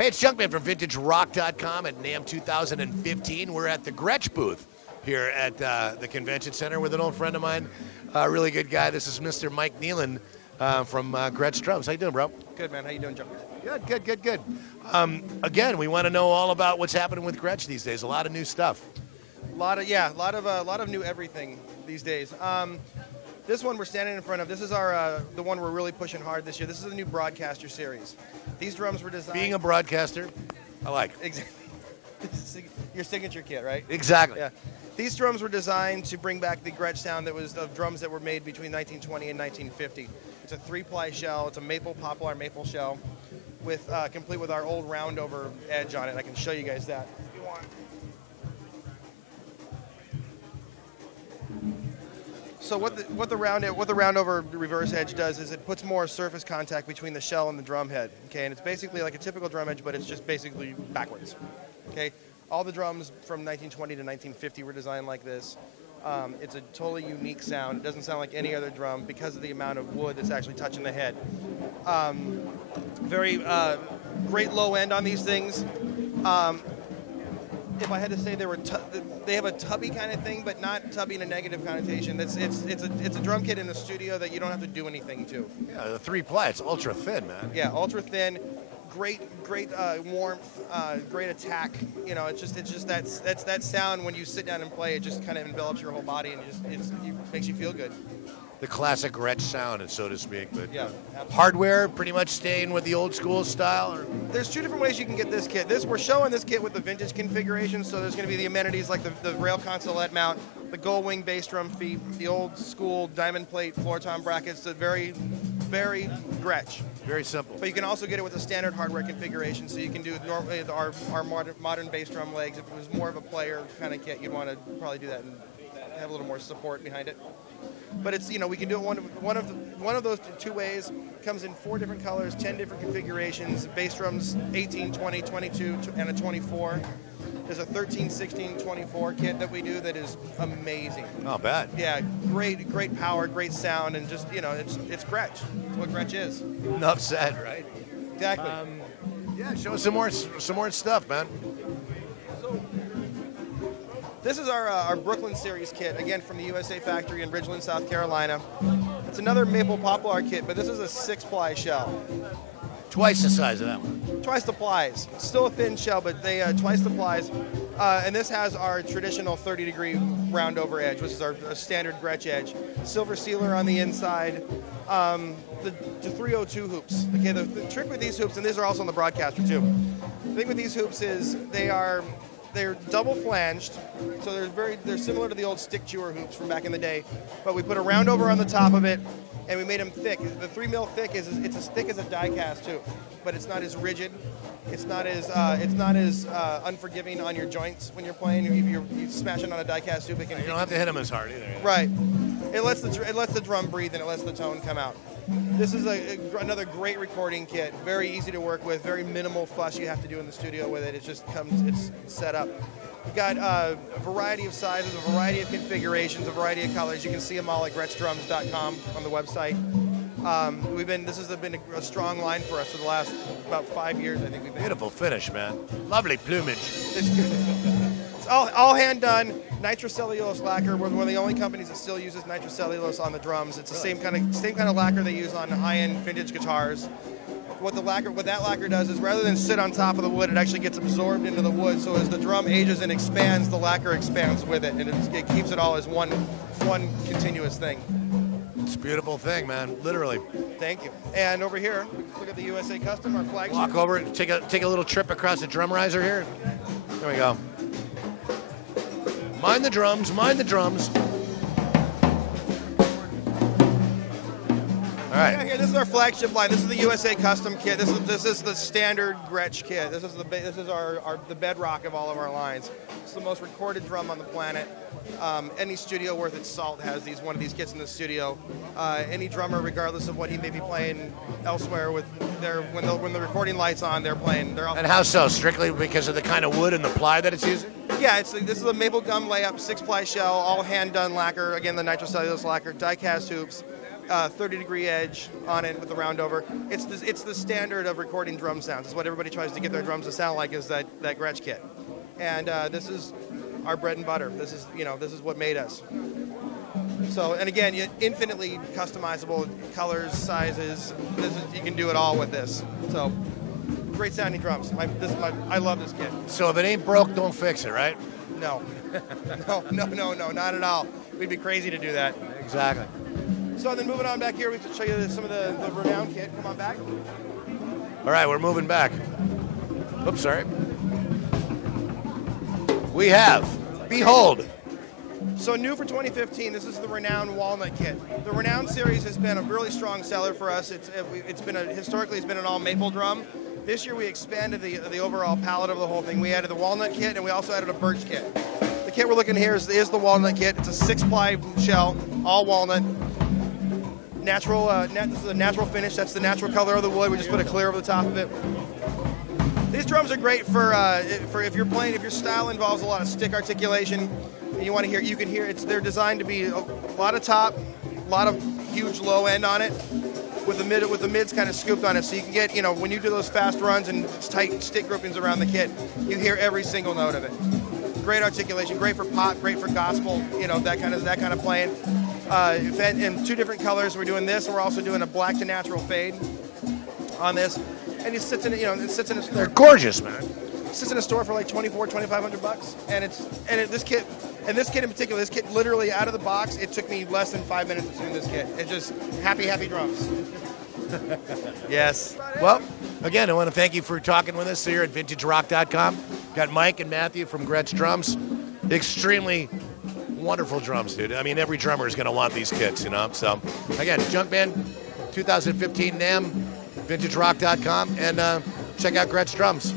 Hey, it's Junkman from VintageRock.com at NAMM 2015. We're at the Gretsch booth here at the convention center with an old friend of mine, a really good guy. This is Mr. Mike Nealon from Gretsch Drums. How you doing, bro? Good, man. How you doing, Junkman? Good. Again, we want to know all about what's happening with Gretsch these days. A lot of new stuff. A lot of new everything these days. This one we're standing in front of. This is our the one we're really pushing hard this year. This is the new Broadcaster series. These drums were designed. Being a broadcaster, I like. Exactly. This is your signature kit, right? Exactly. Yeah. These drums were designed to bring back the Gretsch sound that was of drums that were made between 1920 and 1950. It's a 3-ply shell. It's a poplar maple shell, with complete with our old roundover edge on it. I can show you guys that if you want. So what the roundover reverse edge does is it puts more surface contact between the shell and the drum head. Okay, and it's basically like a typical drum edge, but it's just basically backwards. Okay, all the drums from 1920 to 1950 were designed like this. It's a totally unique sound. It doesn't sound like any other drum because of the amount of wood that's actually touching the head. Very great low end on these things. If I had to say they have a tubby kind of thing, but not tubby in a negative connotation. It's a drum kit in the studio that you don't have to do anything to. Yeah, the 3-ply, it's ultra thin, man. Yeah, ultra thin, great warmth, great attack. You know, it's just that sound when you sit down and play. It just kind of envelops your whole body and it makes you feel good. The classic Gretsch sound, so to speak. But yeah, absolutely. Hardware pretty much staying with the old school style. Or? There's 2 different ways you can get this kit. We're showing this kit with the vintage configuration, so there's going to be the amenities like the rail consolette mount, the gull wing bass drum feet, the old school diamond plate floor tom brackets. The very, very Gretsch. Very simple. But you can also get it with a standard hardware configuration, so you can do normally our modern bass drum legs. If it was more of a player kind of kit, you'd want to probably do that and have a little more support behind it. But it's, we can do it one of those 2 ways. Comes in 4 different colors, 10 different configurations. Bass drums 18, 20, 22, and a 24. There's a 13, 16, 24 kit that we do that is amazing. Not bad. Yeah, great power, great sound, and just it's Gretsch. It's what Gretsch is. Enough said, right? Exactly. Yeah, show us some more stuff, man. This is our Brooklyn Series kit, again from the USA factory in Ridgeland, South Carolina. It's another maple poplar kit, but this is a 6-ply shell. Twice the size of that one. Twice the plies. Still a thin shell, but they twice the plies. And this has our traditional 30-degree roundover edge, which is our standard Gretsch edge. Silver sealer on the inside. The 302 hoops. Okay, the trick with these hoops, and these are also on the Broadcaster too. The thing with these hoops is they're double flanged, so they're similar to the old stick chewer hoops from back in the day. But we put a roundover on the top of it, and we made them thick. The 3 mil thick it's as thick as a die cast too, but it's not as rigid. It's not as unforgiving on your joints when you're playing. If you're smashing on a die cast tube, you don't have to hit them as hard either. Yeah. Right. It lets the drum breathe and it lets the tone come out. This is another great recording kit. Very easy to work with. Very minimal fuss you have to do in the studio with it. It just comes. It's set up. We've got a variety of sizes, a variety of configurations, a variety of colors. You can see them all at GretschDrums.com on the website. This has been a strong line for us for the last about 5 years. I think we've been. Beautiful finish, man. Lovely plumage. It's all hand done. Nitrocellulose lacquer. We're one of the only companies that still uses nitrocellulose on the drums. It's the same kind of lacquer they use on high-end vintage guitars. What that lacquer does is rather than sit on top of the wood, it actually gets absorbed into the wood. So as the drum ages and expands, the lacquer expands with it, and it keeps it all as one continuous thing. It's a beautiful thing, man. Literally. Thank you. And over here, look at the USA Custom, our flagship. Walk over, take a little trip across the drum riser here. There we go. Mind the drums, mind the drums. All right. Yeah, here, this is our flagship line. This is the USA Custom kit. This is the standard Gretsch kit. This is the bedrock of all of our lines. It's the most recorded drum on the planet. Any studio worth its salt has one of these kits in the studio. Any drummer, regardless of what he may be playing elsewhere, when the recording light's on, they're playing. And how so? Strictly because of the kind of wood and the ply that it's using? Yeah, this is a maple gum layup, 6-ply shell, all hand done lacquer. Again, the nitrocellulose lacquer, die cast hoops. 30-degree edge on it with the round over. It's the standard of recording drum sounds. It's what everybody tries to get their drums to sound like, is that Gretsch kit. And this is our bread and butter. This is what made us. So, and again, infinitely customizable colors, sizes. You can do it all with this. So, great sounding drums. I love this kit. So if it ain't broke, don't fix it, right? No. No, not at all. We'd be crazy to do that. Exactly. So then moving on back here, we can show you some of the Renown kit. Come on back. All right, we're moving back. Oops, sorry. We have, behold. So new for 2015, this is the Renown Walnut kit. The Renown series has been a really strong seller for us. Historically it's been an all maple drum. This year we expanded the overall palette of the whole thing. We added the walnut kit and we also added a birch kit. The kit we're looking here is the walnut kit. It's a 6-ply shell, all walnut. Natural. This is a natural finish. That's the natural color of the wood. We just put a clear over the top of it. These drums are great for if you're playing. If your style involves a lot of stick articulation, and you want to hear, you can hear. They're designed to be a lot of top, a lot of huge low end on it, with the mids kind of scooped on it, so you can get, when you do those fast runs and tight stick groupings around the kit, you hear every single note of it. Great articulation, great for pop, great for gospel, that kind of playing. In 2 different colors, we're doing this, and we're also doing a black to natural fade on this. And it sits in, it sits in a store. They're gorgeous, man. It sits in a store for like $2,500, and this kit in particular, this kit literally out of the box, it took me less than 5 minutes to tune this kit. It's just happy drums. Yes. Well, again, I want to thank you for talking with us here at VintageRock.com. Got Mike and Matthew from Gretsch Drums. Extremely wonderful drums, dude. I mean, every drummer is going to want these kits, So, again, Junkman 2015 NAMM, VintageRock.com, and check out Gretsch Drums.